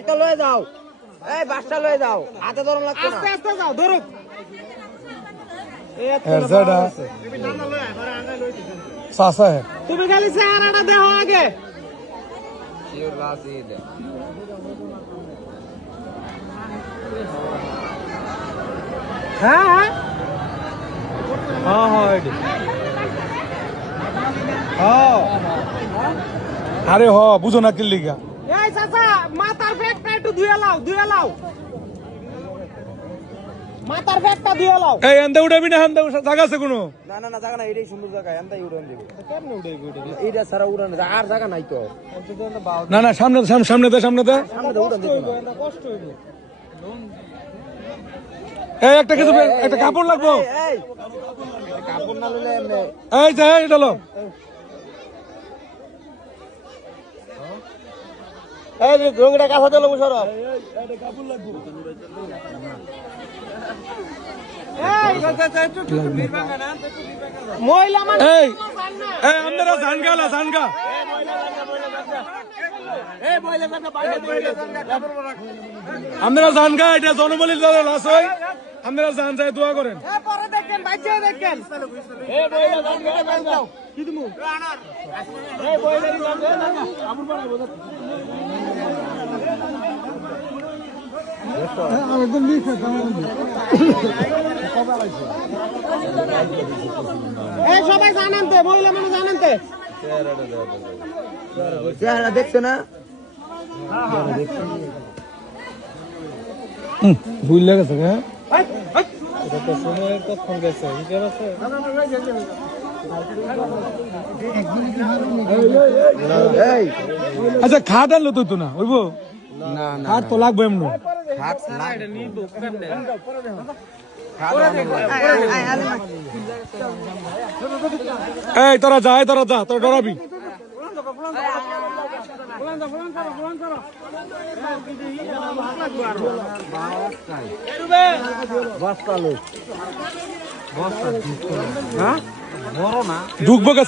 একটা লয়ে যাও, এই বাসটা লয়ে যাও, হাতে ধরুন লাগবে না, আস্তে আস্তে যাও, ধরুক তুমি খালি চেহারাটা দেখো আগে। হ্যাঁ হ্যাঁ আরে হ বুঝো না কিল্লিগা এই চাচা মাথার ফ্যাটটা একটু ধুয়ে লাও মাথার ফ্যাটটা ধুয়ে লাও। এই আন্দা উড়াবি না, আন্দা জায়গা আছে কোনো? না জায়গা না, এটাই সুন্দর জায়গা, আন্দাই উড়ান দেব। কেমনে উড়াইবো এটা? এইটা ছাড়া উড়ান আর জায়গা নাই তো। না সামনে দে সামনে দে উড়ান দেব না, কষ্ট হইবে। এই একটা কিছু একটা কাপড় লাগবো, এই কাপড় না লইলে এমনি এই যে এটা লো। এই রঙটা কাছে দিলো মুশারফ, কাপড় লাগবো। মহিলা মানে এই আপনারা জানগা আপনারা জানগা, এটা জনবলির লাশ হয়, আপনারা জান যায় দোয়া করেন। পরে দেখেন বাইচে দেখেন, কি দিমু এই বইলারি জানবে না আবুর বানাবো না। এই সবাই জানেন তো, মহিলা মানুষ জানেন তো, চেহারা দেখছে না? ভুল লাগেছে হ্যাঁ, আচ্ছা খাট আনলো তো না হইব না খাট তো লাগবে এমন। এই তোরা যা তোরা ডরাবি। ঢুকবো কে